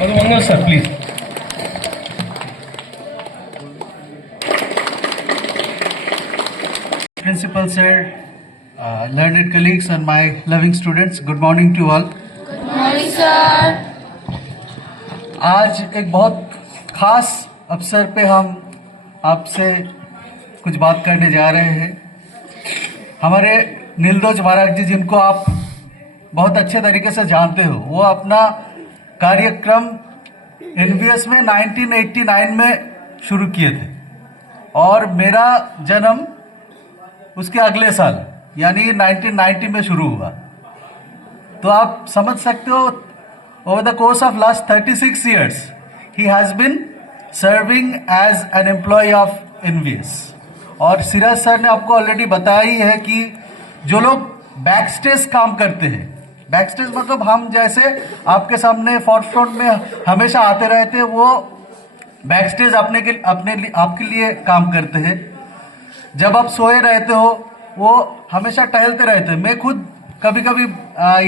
Mangal sir, please. Principal sir, learned colleagues and my loving students, good morning to all. Good morning, sir. आज एक बहुत खास अवसर पे हम आपसे कुछ बात करने जा रहे हैं। हमारे नीलदोज महाराज जी, जिनको आप बहुत अच्छे तरीके से जानते हो, वो अपना कार्यक्रम एनवीएस में 1989 में शुरू किए थे और मेरा जन्म उसके अगले साल यानी 1990 में शुरू हुआ। तो आप समझ सकते हो, over the course of last 36 years he has been serving as an employee of NVS। और सिराज सर ने आपको ऑलरेडी बताया ही है कि जो लोग बैकस्टेज काम करते हैं, बैकस्टेज मतलब हम जैसे आपके सामने फॉरफ्रंट में हमेशा आते रहते हैं, वो बैकस्टेज आपके लिए काम करते हैं। जब आप सोए रहते हो वो हमेशा टहलते रहते हैं। मैं खुद कभी कभी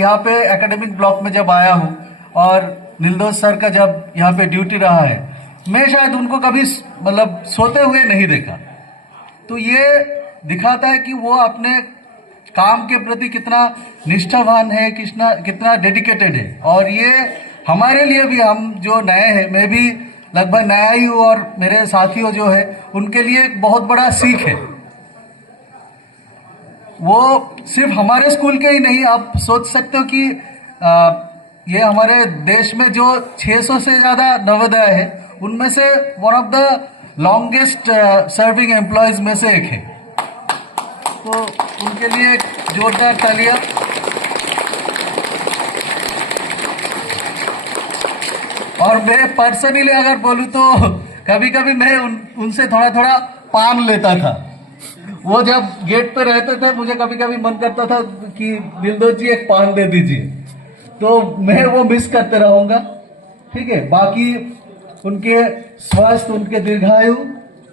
यहाँ पे एकेडमिक ब्लॉक में जब आया हूँ और नीलदोज सर का जब यहाँ पे ड्यूटी रहा है, मैं शायद उनको कभी मतलब सोते हुए नहीं देखा। तो ये दिखाता है कि वो अपने काम के प्रति कितना निष्ठावान है, कितना डेडिकेटेड है। और ये हमारे लिए भी, हम जो नए हैं, मैं भी लगभग नया ही हूँ और मेरे साथियों जो है उनके लिए एक बहुत बड़ा सीख है। वो सिर्फ हमारे स्कूल के ही नहीं, आप सोच सकते हो कि ये हमारे देश में जो 600 से ज़्यादा नवोदय है, उनमें से one of the longest serving employees में से एक है। तो उनके लिए एक जोरदार तालियां। और मैं पर्सनली अगर बोलूं तो कभी कभी मैं उनसे थोड़ा थोड़ा पान लेता था। वो जब गेट पे रहते थे, मुझे कभी कभी मन करता था कि नीलदोज जी एक पान दे दीजिए। तो मैं वो मिस करते रहूंगा। ठीक है, बाकी उनके स्वास्थ्य, उनके दीर्घायु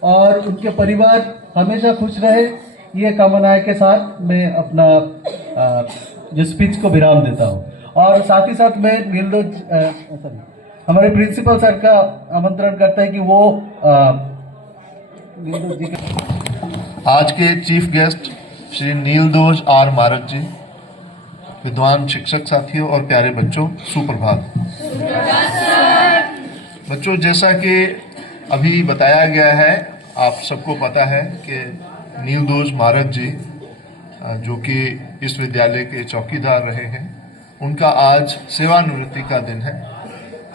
और उनके परिवार हमेशा खुश रहे, ये कामना के साथ मैं अपना जो स्पीच को विराम देता हूँ। और साथ ही साथ मैं नीलदोज हमारे प्रिंसिपल सर का आमंत्रण करता है कि वो नीलदोज जी के आज के चीफ गेस्ट श्री नीलदोज आर महाराज जी, विद्वान शिक्षक साथियों और प्यारे बच्चों, सुप्रभात। बच्चों, जैसा कि अभी बताया गया है, आप सबको पता है कि नीलदोज महाराज जी, जो कि इस विद्यालय के चौकीदार रहे हैं, उनका आज सेवानिवृत्ति का दिन है।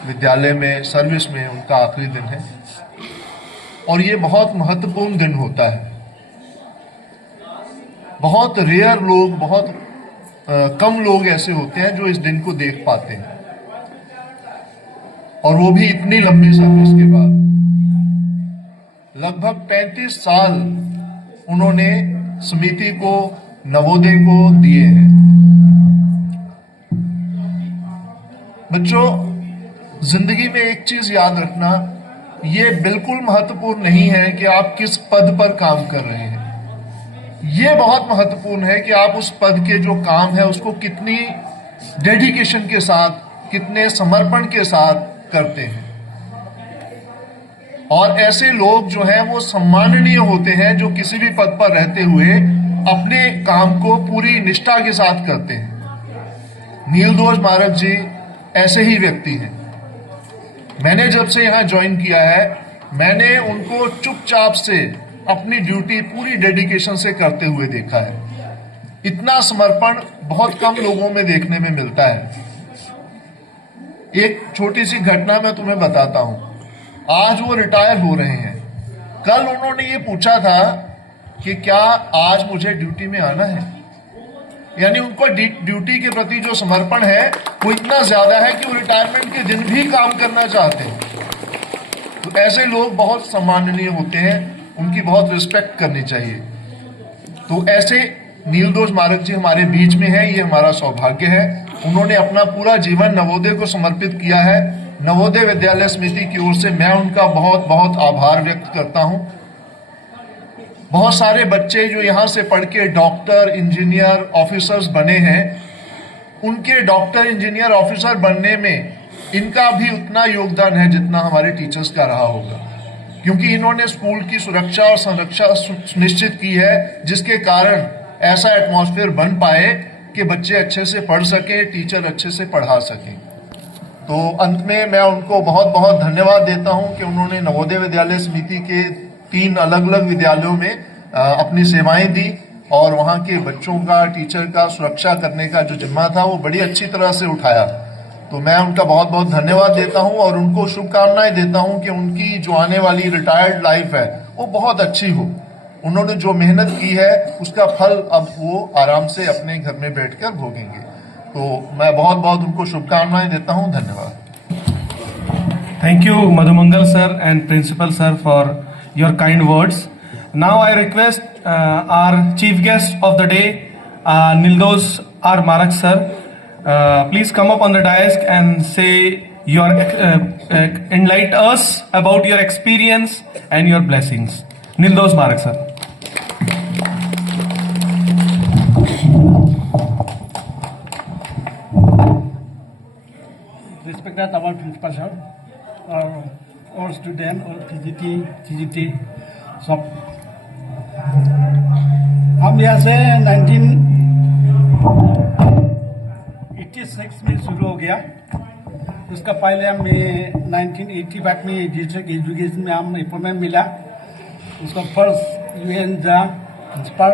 विद्यालय में सर्विस में उनका आखिरी दिन है और ये बहुत महत्वपूर्ण दिन होता है। बहुत रेयर लोग, बहुत कम लोग ऐसे होते हैं जो इस दिन को देख पाते हैं, और वो भी इतनी लंबी सर्विस के बाद। लगभग 35 साल उन्होंने समिति को, नवोदय को दिए हैं। बच्चों, जिंदगी में एक चीज याद रखना, ये बिल्कुल महत्वपूर्ण नहीं है कि आप किस पद पर काम कर रहे हैं। ये बहुत महत्वपूर्ण है कि आप उस पद के जो काम है उसको कितनी डेडिकेशन के साथ, कितने समर्पण के साथ करते हैं। और ऐसे लोग जो हैं वो सम्माननीय होते हैं, जो किसी भी पद पर रहते हुए अपने काम को पूरी निष्ठा के साथ करते हैं। नीलदोज महाराज जी ऐसे ही व्यक्ति हैं। मैंने जब से यहाँ ज्वाइन किया है, मैंने उनको चुपचाप से अपनी ड्यूटी पूरी डेडिकेशन से करते हुए देखा है। इतना समर्पण बहुत कम लोगों में देखने में मिलता है। एक छोटी सी घटना मैं तुम्हें बताता हूं। आज वो रिटायर हो रहे हैं। कल उन्होंने ये पूछा था कि क्या आज मुझे ड्यूटी में आना है। यानी उनको ड्यूटी के प्रति जो समर्पण है वो इतना ज्यादा है कि वो रिटायरमेंट के दिन भी काम करना चाहते हैं। तो ऐसे लोग बहुत सम्माननीय होते हैं, उनकी बहुत रिस्पेक्ट करनी चाहिए। तो ऐसे नीलदोज महाराज जी हमारे बीच में है, ये हमारा सौभाग्य है। उन्होंने अपना पूरा जीवन नवोदय को समर्पित किया है। नवोदय विद्यालय समिति की ओर से मैं उनका बहुत बहुत आभार व्यक्त करता हूं। बहुत सारे बच्चे जो यहाँ से पढ़ के डॉक्टर, इंजीनियर, ऑफिसर्स बने हैं, उनके डॉक्टर, इंजीनियर, ऑफिसर बनने में इनका भी उतना योगदान है जितना हमारे टीचर्स का रहा होगा, क्योंकि इन्होंने स्कूल की सुरक्षा और संरक्षा सुनिश्चित की है, जिसके कारण ऐसा एटमॉस्फेयर बन पाए कि बच्चे अच्छे से पढ़ सकें, टीचर अच्छे से पढ़ा सकें। तो अंत में मैं उनको बहुत बहुत धन्यवाद देता हूं कि उन्होंने नवोदय विद्यालय समिति के 3 अलग अलग विद्यालयों में अपनी सेवाएं दी और वहां के बच्चों का, टीचर का सुरक्षा करने का जो जिम्मा था वो बड़ी अच्छी तरह से उठाया। तो मैं उनका बहुत बहुत धन्यवाद देता हूं और उनको शुभकामनाएं देता हूं कि उनकी जो आने वाली रिटायर्ड लाइफ है वो बहुत अच्छी हो। उन्होंने जो मेहनत की है उसका फल अब वो आराम से अपने घर में बैठकर भोगेंगे। तो मैं बहुत बहुत उनको शुभकामनाएं देता हूं। धन्यवाद। Thank you, Madhumangal sir and Principal sir for your kind words. Now I request our chief guest of the day, Nildos R. Marak sir. Please come up on the dais and say your enlighten us about your experience and your blessings. Nildos Marak sir. Respected our principal sir, or student or TGT सब, हम यहाँ से 1986 में शुरू हो गया। उसका पहले हमें 1985 में डिस्ट्रिक्ट एजुकेशन में हम अपॉइंटमेंट मिला। उसका फर्स्ट UN जा प्रिंसिपल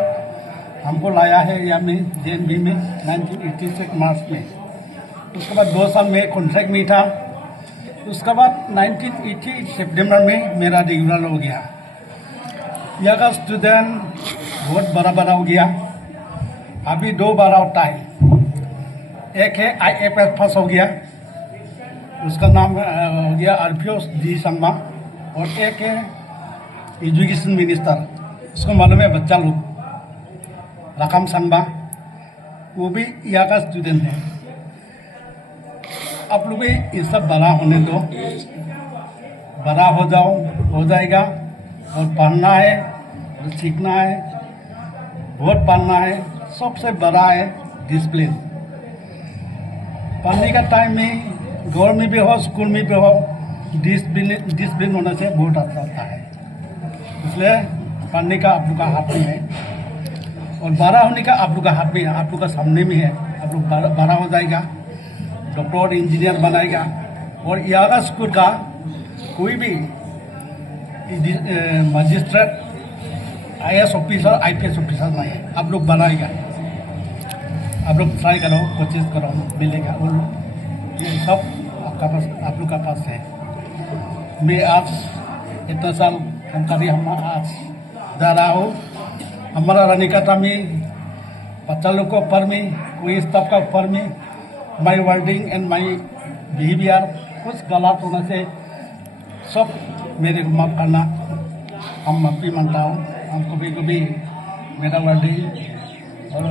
हमको लाया है यहाँ में JNB में 1986 मार्च में। उसके बाद 2 साल में कॉन्ट्रैक्ट में था। उसके बाद 1980 सितंबर में मेरा रेगुलर हो गया। यहाँ का स्टूडेंट बहुत बड़ा हो गया। अभी 2 बार होता है। एक है IFS पास हो गया, उसका नाम हो गया RPO जी शर्मा, और एक है एजुकेशन मिनिस्टर, उसको मालूम है बच्चा लोग रकम शर्मा, वो भी यहाँ का स्टूडेंट है। आप लोग भी ये सब बड़ा होने दो, बड़ा हो जाएगा। और पढ़ना है और सीखना है, बहुत पढ़ना है। सबसे बड़ा है डिसिप्लिन। पढ़ने का टाइम में घर में भी हो, स्कूल में भी हो, डिसिप्लिन होने से बहुत अच्छा होता है। इसलिए पढ़ने का आप लोग का हाथ में है और बड़ा होने का आप लोग का हाथ में है, आप लोग का सामने में है। आप लोग बड़ा हो जाएगा, डॉक्टर इंजीनियर बनाएगा। और यहाँ का स्कूल का कोई भी magistrate, IAS officer, IPS officer नहीं है। आप लोग बनाएगा, आप लोग ट्राई करो, कोशिश करो, मिलेगा। और ये सब आपका पास, आप लोग का पास है। मैं आज इतना साल काम करी, हम आज जा रहा हूँ। हमारा रनिकाता में बच्चा लोग को ऊपर में, कोई स्टाफ का ऊपर में माई वर्डिंग एंड माई बिहेवियर कुछ गलत होने से सब मेरे को माफ़ करना। हम माफ़ी मांगता हूँ। हम कभी मेरा वर्डिंग और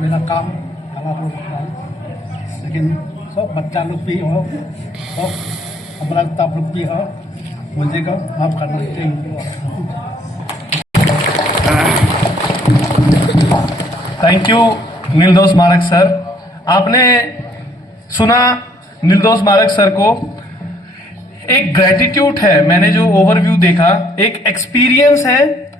मेरा काम गलत हो सकता है, लेकिन सब बच्चा लोग भी हो, सब हमारा स्टाफ लोग भी हो, मुझे को माफ़ करना चाहिए। थैंक यू नीलदोस मारक सर। आपने सुना नीलदोस मारक सर को। एक ग्रेटिट्यूड है, मैंने जो ओवरव्यू देखा, एक एक्सपीरियंस है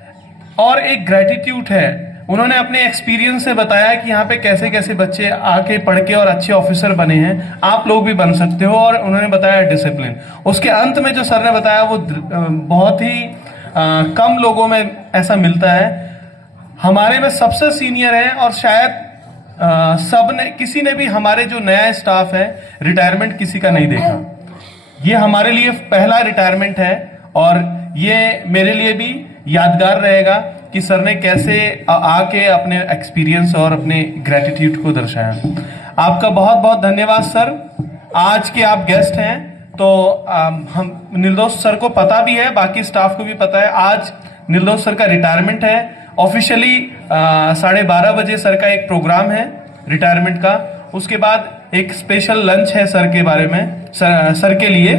और एक ग्रेटिट्यूड है। उन्होंने अपने एक्सपीरियंस से बताया कि यहाँ पे कैसे कैसे बच्चे आके पढ़ के और अच्छे ऑफिसर बने हैं, आप लोग भी बन सकते हो। और उन्होंने बताया डिसिप्लिन। उसके अंत में जो सर ने बताया वो बहुत ही कम लोगों में ऐसा मिलता है। हमारे में सबसे सीनियर है और शायद किसी ने भी हमारे जो नया स्टाफ है रिटायरमेंट किसी का नहीं देखा। ये हमारे लिए पहला रिटायरमेंट है और ये मेरे लिए भी यादगार रहेगा कि सर ने कैसे आके अपने एक्सपीरियंस और अपने ग्रेटिट्यूड को दर्शाया। आपका बहुत बहुत धन्यवाद सर। आज के आप गेस्ट हैं, तो हम नीलदोस सर को पता भी है, बाकी स्टाफ को भी पता है। आज नीलदोस सर का रिटायरमेंट है। ऑफिशियली 12:30 बजे सर का एक प्रोग्राम है रिटायरमेंट का। उसके बाद एक स्पेशल लंच है सर के बारे में, सर के लिए।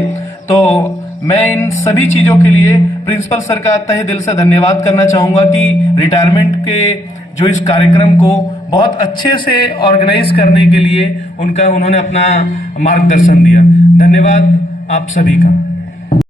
तो मैं इन सभी चीजों के लिए प्रिंसिपल सर का तहे दिल से धन्यवाद करना चाहूंगा कि रिटायरमेंट के जो इस कार्यक्रम को बहुत अच्छे से ऑर्गेनाइज करने के लिए उन्होंने अपना मार्गदर्शन दिया। धन्यवाद। आप सभी का।